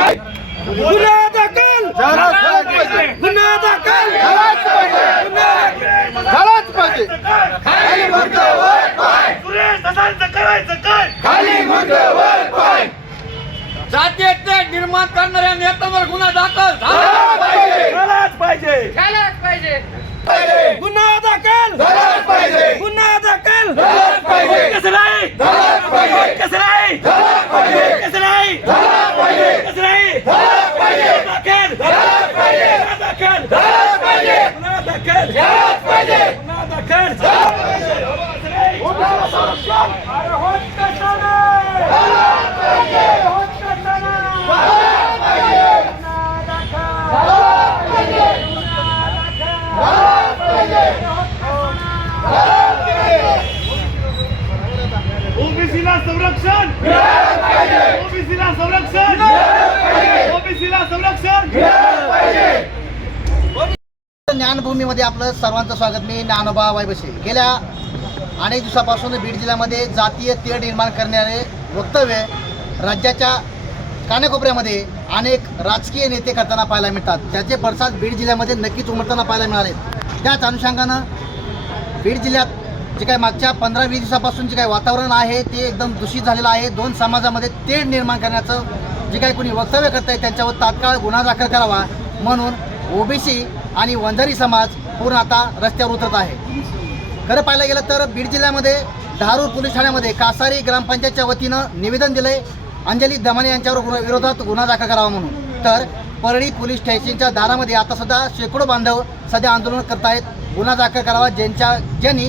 गुन्हा दाखल. गुन्हा दाखल. झालाच पाहिजे. सुरेश दसांचं करायचं काय जातीय तेढ निर्माण करणाऱ्या नेत्यांवर गुन्हा दाखल झाला. झालाच पाहिजे. झालाच पाहिजे. गुन्हा दाखल. गुन्हा दाखल. कसं नाही? कसं नाही? कसं नाही कसं नाही दाखल दाखल गुन्हा दाखल गुन्हा दाखल अरे होत कसं नाही होत कसं नाही गुन्हा दाखल ओबीसीला संरक्षण! ओबीसीला संरक्षण! ओबीसीला संरक्षण! ज्ञानभूमीमध्ये आपलं सर्वांचं स्वागत. मी ज्ञानोबा वायबसे गेल्या अनेक दिवसापासून बीड जिल्ह्यामध्ये जातीय तेढ निर्माण करणारे वक्तव्य राज्याच्या कानाकोपऱ्यामध्ये अनेक राजकीय नेते करताना पाहायला मिळतात. त्याचे पडसाद बीड जिल्ह्यामध्ये नक्कीच उमटताना पाहायला मिळाले त्याच अनुषंगानं बीड जिल्ह्यात जे काही मागच्या पंधरा वीस दिवसापासून जे काही वातावरण आहे ते एकदम दूषित झालेलं आहे. दोन समाजामध्ये तेढ निर्माण करण्याचं जे काही कोणी वक्तव्य करत आहे त्यांच्यावर तात्काळ गुन्हा दाखल करावा म्हणून ओबीसी आणि वंजारी समाज पूर्ण आता रस्त्यावर उतरत आहे. खरं पाहायला गेलं तर बीड जिल्ह्यामध्ये धारूर पोलीस ठाण्यामध्ये कासारी ग्रामपंचायतच्या वतीनं निवेदन दिलंय. अंजली दमाने यांच्यावर विरोधात गुन्हा दाखल करावा म्हणून. तर परळी पोलीस स्टेशनच्या दारामध्ये आता सुद्धा शेकडो बांधव सध्या आंदोलन करत आहेत गुन्हा दाखल करावा ज्यांच्या ज्यांनी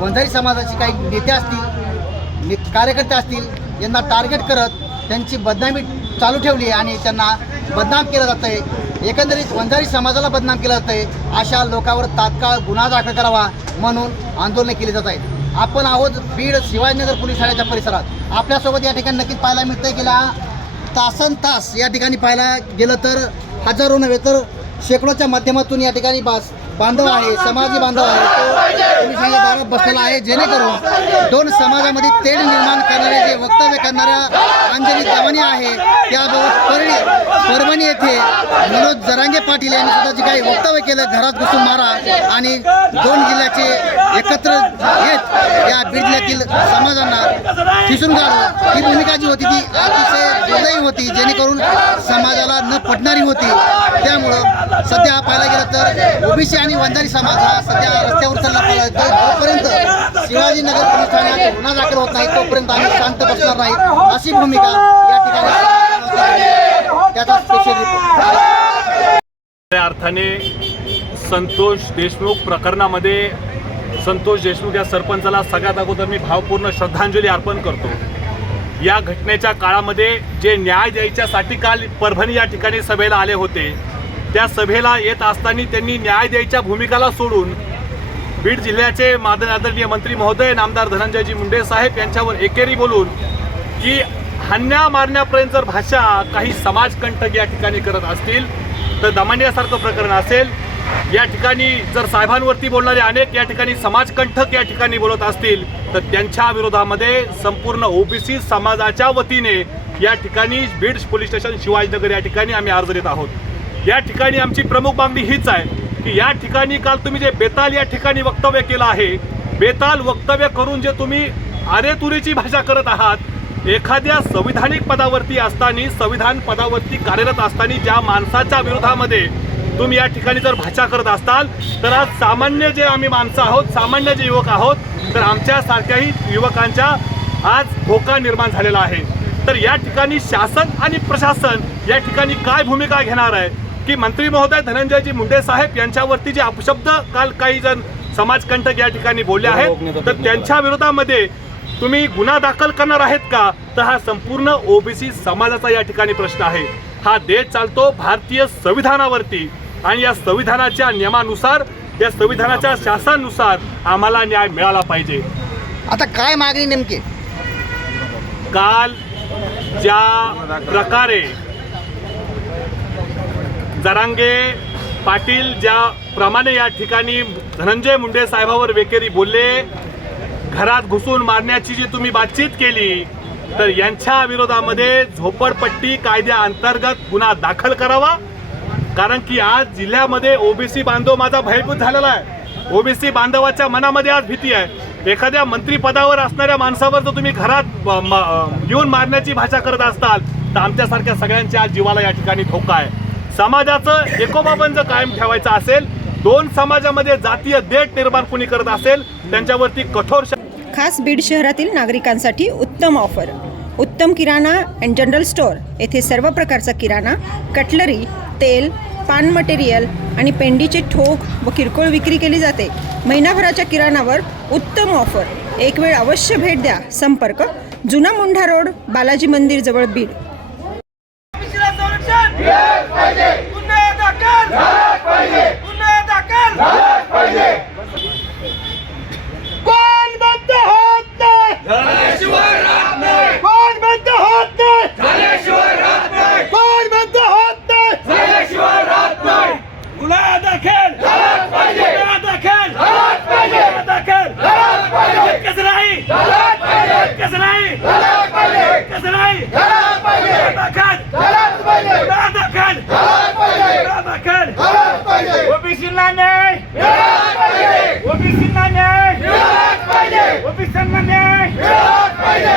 वंजारी समाजाचे काही नेते असतील ने- कार्यकर्ते असतील यांना टार्गेट करत त्यांची बदनामी चालू ठेवली आणि त्यांना बदनाम केलं जातं आहे एकंदरीत वंजारी समाजाला बदनाम केलं जातं आहे अशा लोकांवर तात्काळ गुन्हा दाखल करावा म्हणून आंदोलनं केली जात आहेत. आपण आहोत बीड शिवाजीनगर पोलीस ठाण्याच्या परिसरात. आपल्यासोबत या ठिकाणी नक्कीच पाहायला मिळतंय गेला तासन तास या ठिकाणी पाहायला गेलं तर हजारो नव्हे तर शेकडोच्या माध्यमातून या ठिकाणी बास बांधव आहे समाजी बांधव आहे तो पोलिसांच्या दारात बसलेला आहे. जेणेकरून दोन समाजामध्ये तेढ निर्माण करणारे जे वक्तव्य करणाऱ्या अंजली दवानी आहे त्याबाबत परळी परभणी येथे मनोज जरांगे पाटील यांनी सुद्धा जे काही वक्तव्य केलं घरात घुसून मारा आणि दोन जिल्ह्याचे एकत्र येत या बीड जिल्ह्यातील समाजांना खिसून काढू ही भूमिका जी होती ती अतिशय दुर्दैवी होती जेणेकरून समाजाला न पटणारी होती. त्यामुळं सध्या पाहायला गेलं तर ओबीसी आणि वंजारी समाज हा सध्या रस्त्यावर चालला पाहिला तो जोपर्यंत शिवाजीनगर पोलीस ठाण्यात गुन्हा दाखल होत नाही तोपर्यंत आम्ही शांत बसणार नाही. अशी भूमिका या ठिकाणी त्याचा स्पेशल रिपोर्ट अर्थाने संतोष देशमुख प्रकरणामध्ये संतोष देशमुख या सरपंचाला सगळ्यात अगोदर मी भावपूर्ण श्रद्धांजली अर्पण करतो. या घटनेच्या काळामध्ये जे न्याय द्यायच्यासाठी काल परभणी या ठिकाणी सभेला आले होते त्या सभेला येत असताना त्यांनी न्याय द्यायच्या भूमिकाला सोडून बीड जिल्ह्याचे मादन आदरणीय मंत्री महोदय नामदार धनंजयजी मुंडे साहेब यांच्यावर एकेरी बोलून की हाणण्या मारण्यापर्यंत जर भाषा काही समाजकंटक या ठिकाणी करत असतील तर दमानियासारखं प्रकरण असेल. या ठिकाणी जर साहेबांवरती बोलणारे अनेक या ठिकाणी समाजकंठक या ठिकाणी बोलत असतील तर त्यांच्या विरोधामध्ये संपूर्ण ओबीसी समाजाच्या वतीने या ठिकाणी बीड पोलीस स्टेशन शिवाजीनगर या ठिकाणी आम्ही अर्ज देत आहोत. या ठिकाणी आमची प्रमुख मागणी हीच आहे की या ठिकाणी काल तुम्ही जे बेताल या ठिकाणी वक्तव्य केलं आहे बेताल वक्तव्य करून जे तुम्ही आरेतुरीची भाषा करत आहात एखाद्या संविधानिक पदावरती असताना संविधान पदावरती कार्यरत असताना ज्या माणसाच्या विरोधामध्ये तुम्ही या ठिकाणी जर भाषा करत असाल तर आज सामान्य जे आम्ही माणसं आहोत सामान्य जे युवक आहोत तर आमच्यासारख्याही युवकांच्या आज धोका निर्माण झालेला आहे. तर या ठिकाणी शासन आणि प्रशासन या ठिकाणी काय भूमिका घेणार आहे? की मंत्री महोदय धनंजयजी मुंडे साहेब यांच्यावरती जे अपशब्द काल काही जण समाजकंटक या ठिकाणी बोलले आहेत तर त्यांच्या विरोधामध्ये तुम्ही गुन्हा दाखल करणार आहेत का? तर हा संपूर्ण ओबीसी समाजाचा या ठिकाणी प्रश्न आहे. हा देश चालतो भारतीय संविधानावरती आणि या संविधानाच्या नियमानुसार या संविधानाच्या शासनानुसार आम्हाला न्याय मिळाला पाहिजे. आता काय मागणी नेमकी? काल ज्या प्रकारे दरांगे पाटील ज्याप्रमाणे या ठिकाणी धनंजय मुंडे साहेबावर वेकेरी बोलले घरात घुसून मारण्याची जी तुम्ही बातचीत केली तर यांच्या विरोधामध्ये झोपडपट्टी कायद्याअंतर्गत गुन्हा दाखल करावा? कारण की आज जिल्ह्यामध्ये ओबीसी बांधव माझा भयभूत झालेला आहे. ओबीसी बांधवाच्या मनामध्ये आज भीती आहे. एखाद्या मंत्रीपदावर असणाऱ्या माणसावर जर तुम्ही घरात म, येऊन मारण्याची भाषा करत असताल तर आमच्यासारख्या सगळ्यांच्या आज जीवाला या ठिकाणी धोका आहे. समाजाचं एकोबाबंद कायम ठेवायचं असेल दोन समाजामध्ये जातीय देठ निर्माण कुणी करत असेल त्यांच्यावरती कठोर खास बीड शहरातील नागरिकांसाठी उत्तम ऑफर. उत्तम किराणा अँड जनरल स्टोअर येथे सर्व प्रकारचा किराणा कटलरी तेल पान मटेरियल आणि पेंडीचे ठोक व किरकोळ विक्री केली जाते. महिनाभराच्या किराणावर उत्तम ऑफर. एक वेळ अवश्य भेट द्या. संपर्क जुना मुंढा रोड बालाजी मंदिर जवळ बीड ओबीसीला संरक्षण गुन्हा दाखल गुन्हा दाखल कोण बंद होत नाही झाल्याशिवाय राहत नाही कोण बंद होत नाही झाल्याशिवाय राहत नाही कोण बंद होत नाही झाल्याशिवाय राहत नाही गुन्हा दाखल झालाच पाहिजे गुन्हा दाखल झालाच पाहिजे गुन्हा दाखल झालाच पाहिजे कसं नाही झालाच पाहिजे कसं नाही झालाच पाहिजे कसं नाही झालाच पाहिजे गुन्हा दाखल झालाच पाहिजे गुन्हा दाखल झालाच पाहिजे गुन्हा दाखल झालाच पाहिजे ओबीसीला न्याय मिळालाच पाहिजे ओबीसीला न्याय मिळालाच पाहिजे ओबीसीला न्याय मिळालाच पाहिजे